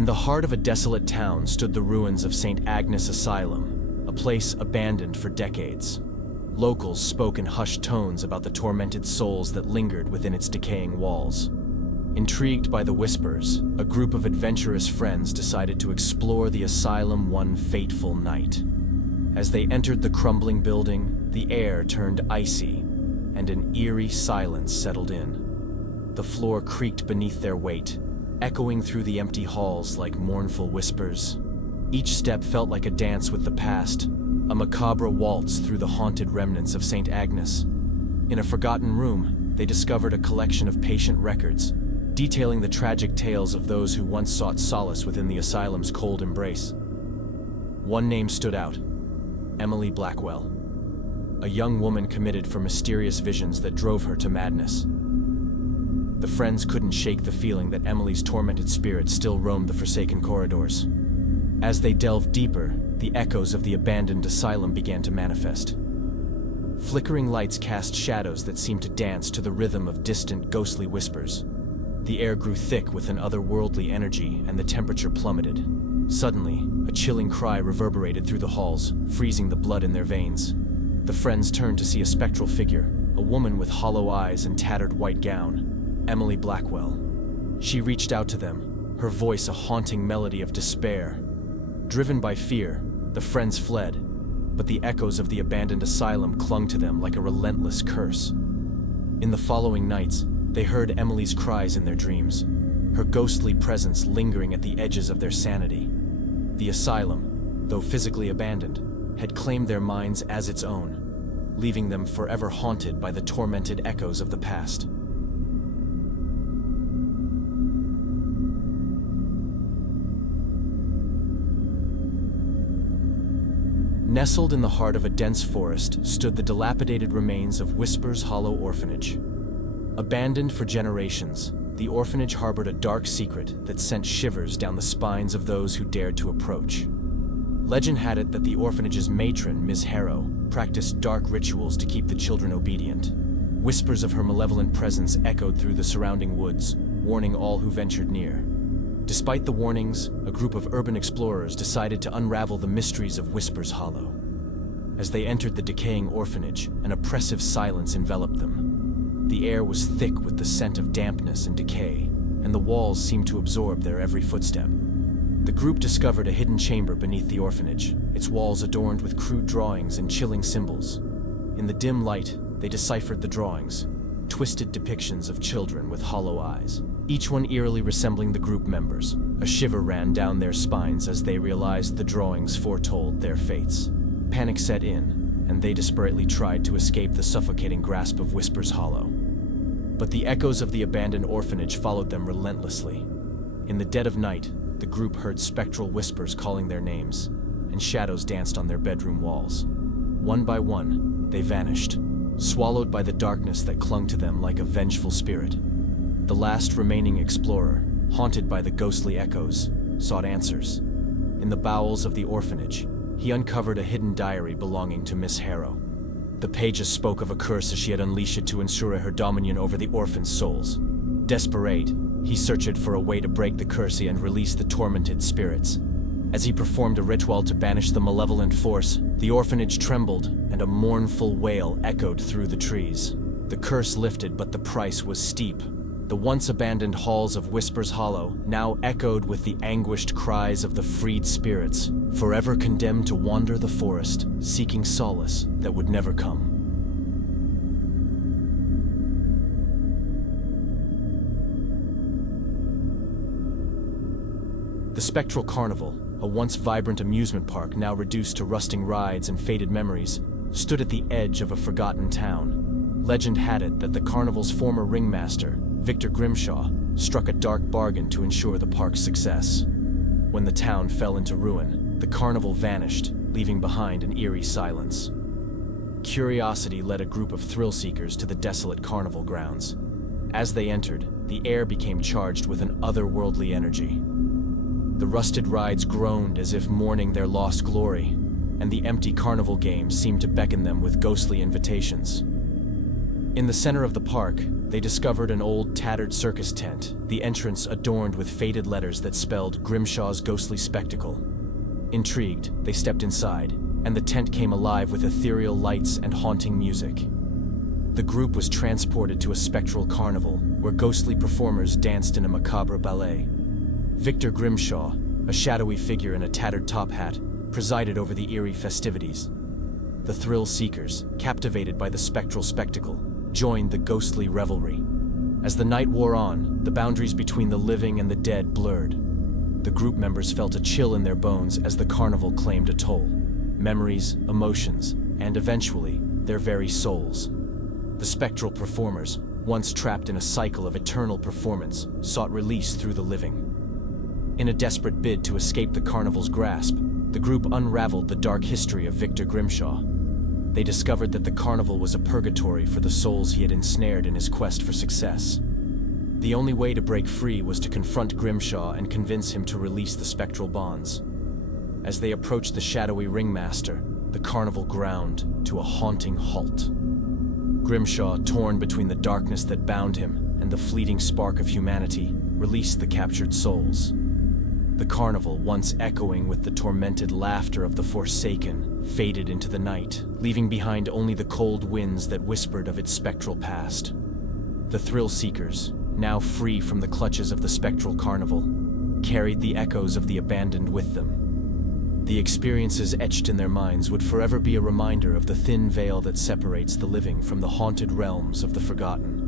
In the heart of a desolate town stood the ruins of St. Agnes Asylum, a place abandoned for decades. Locals spoke in hushed tones about the tormented souls that lingered within its decaying walls. Intrigued by the whispers, a group of adventurous friends decided to explore the asylum one fateful night. As they entered the crumbling building, the air turned icy, and an eerie silence settled in. The floor creaked beneath their weight, echoing through the empty halls like mournful whispers. Each step felt like a dance with the past, a macabre waltz through the haunted remnants of St. Agnes. In a forgotten room, they discovered a collection of patient records, detailing the tragic tales of those who once sought solace within the asylum's cold embrace. One name stood out: Emily Blackwell, a young woman committed for mysterious visions that drove her to madness. The friends couldn't shake the feeling that Emily's tormented spirit still roamed the forsaken corridors. As they delved deeper, the echoes of the abandoned asylum began to manifest. Flickering lights cast shadows that seemed to dance to the rhythm of distant, ghostly whispers. The air grew thick with an otherworldly energy, and the temperature plummeted. Suddenly, a chilling cry reverberated through the halls, freezing the blood in their veins. The friends turned to see a spectral figure, a woman with hollow eyes and tattered white gown, Emily Blackwell. She reached out to them, her voice a haunting melody of despair. Driven by fear, the friends fled, but the echoes of the abandoned asylum clung to them like a relentless curse. In the following nights, they heard Emily's cries in their dreams, her ghostly presence lingering at the edges of their sanity. The asylum, though physically abandoned, had claimed their minds as its own, leaving them forever haunted by the tormented echoes of the past. Nestled in the heart of a dense forest stood the dilapidated remains of Whispers Hollow Orphanage. Abandoned for generations, the orphanage harbored a dark secret that sent shivers down the spines of those who dared to approach. Legend had it that the orphanage's matron, Ms. Harrow, practiced dark rituals to keep the children obedient. Whispers of her malevolent presence echoed through the surrounding woods, warning all who ventured near. Despite the warnings, a group of urban explorers decided to unravel the mysteries of Whispers Hollow. As they entered the decaying orphanage, an oppressive silence enveloped them. The air was thick with the scent of dampness and decay, and the walls seemed to absorb their every footstep. The group discovered a hidden chamber beneath the orphanage, its walls adorned with crude drawings and chilling symbols. In the dim light, they deciphered the drawings, twisted depictions of children with hollow eyes, each one eerily resembling the group members. A shiver ran down their spines as they realized the drawings foretold their fates. Panic set in, and they desperately tried to escape the suffocating grasp of Whispers Hollow. But the echoes of the abandoned orphanage followed them relentlessly. In the dead of night, the group heard spectral whispers calling their names, and shadows danced on their bedroom walls. One by one, they vanished, swallowed by the darkness that clung to them like a vengeful spirit. The last remaining explorer, haunted by the ghostly echoes, sought answers. In the bowels of the orphanage, he uncovered a hidden diary belonging to Miss Harrow. The pages spoke of a curse as she had unleashed it to ensure her dominion over the orphans' souls. Desperate, he searched for a way to break the curse and release the tormented spirits. As he performed a ritual to banish the malevolent force, the orphanage trembled, and a mournful wail echoed through the trees. The curse lifted, but the price was steep. The once abandoned halls of Whispers Hollow now echoed with the anguished cries of the freed spirits, forever condemned to wander the forest, seeking solace that would never come. The Spectral Carnival, a once vibrant amusement park now reduced to rusting rides and faded memories, stood at the edge of a forgotten town. Legend had it that the carnival's former ringmaster, Victor Grimshaw, struck a dark bargain to ensure the park's success. When the town fell into ruin, the carnival vanished, leaving behind an eerie silence. Curiosity led a group of thrill-seekers to the desolate carnival grounds. As they entered, the air became charged with an otherworldly energy. The rusted rides groaned as if mourning their lost glory, and the empty carnival games seemed to beckon them with ghostly invitations. In the center of the park, they discovered an old, tattered circus tent, the entrance adorned with faded letters that spelled Grimshaw's ghostly spectacle. Intrigued, they stepped inside, and the tent came alive with ethereal lights and haunting music. The group was transported to a spectral carnival, where ghostly performers danced in a macabre ballet. Victor Grimshaw, a shadowy figure in a tattered top hat, presided over the eerie festivities. The thrill seekers, captivated by the spectral spectacle, joined the ghostly revelry. As the night wore on, the boundaries between the living and the dead blurred. The group members felt a chill in their bones as the carnival claimed a toll. Memories, emotions, and eventually, their very souls. The spectral performers, once trapped in a cycle of eternal performance, sought release through the living. In a desperate bid to escape the carnival's grasp, the group unraveled the dark history of Victor Grimshaw. They discovered that the carnival was a purgatory for the souls he had ensnared in his quest for success. The only way to break free was to confront Grimshaw and convince him to release the spectral bonds. As they approached the shadowy ringmaster, the carnival ground to a haunting halt. Grimshaw, torn between the darkness that bound him and the fleeting spark of humanity, released the captured souls. The carnival, once echoing with the tormented laughter of the forsaken, faded into the night, leaving behind only the cold winds that whispered of its spectral past. The thrill seekers, now free from the clutches of the spectral carnival, carried the echoes of the abandoned with them. The experiences etched in their minds would forever be a reminder of the thin veil that separates the living from the haunted realms of the forgotten.